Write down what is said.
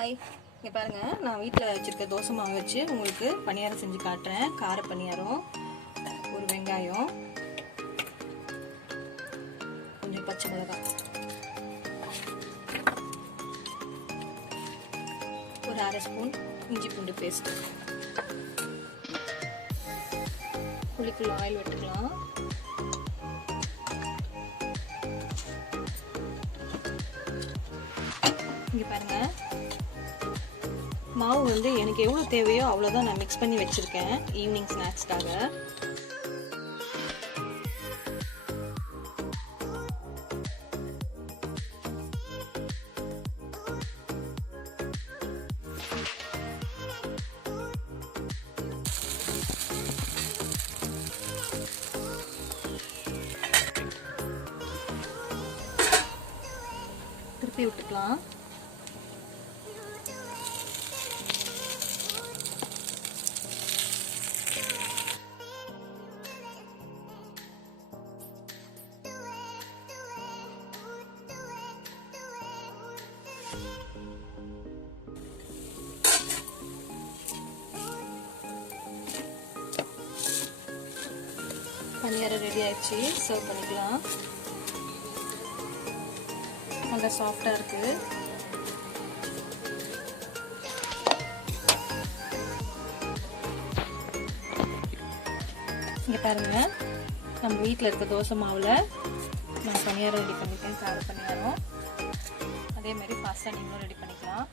Hi, இங்கே பாருங்கள், நான் வீட்டில் வச்சுருக்க தோசை மாவு வச்சு உங்களுக்கு பணியாரம் செஞ்சு காட்டுறேன். கார பணியாரம், ஒரு வெங்காயம், கொஞ்சம் பச்சை மிளகாய், ஒரு அரை ஸ்பூன் இஞ்சி பூண்டு பேஸ்ட், குழிக்குள்ள ஆயில் விட்டுக்கலாம். இங்கே பாருங்கள், மாவு வந்து எனக்கு எவ்வளோ தேவையோ அவ்வளோதான் நான் மிக்ஸ் பண்ணி வச்சுருக்கேன் ஈவினிங் ஸ்நாக்ஸ்க்காக. திருப்பி விட்டுக்கலாம். பணியாரம் ரெடி ஆயிடுச்சு, சர்வ் பண்ணிக்கலாம். நல்லா சாஃப்டாக இருக்குது. இங்கே பாருங்கள், நம்ம வீட்டில் இருக்க தோசை மாவில் நான் பணியாரம் ரெடி பண்ணிட்டேன், கார பணியாரம். அதே மாதிரி ஃபாஸ்ட்டாக நீங்களும் ரெடி பண்ணிக்கலாம்.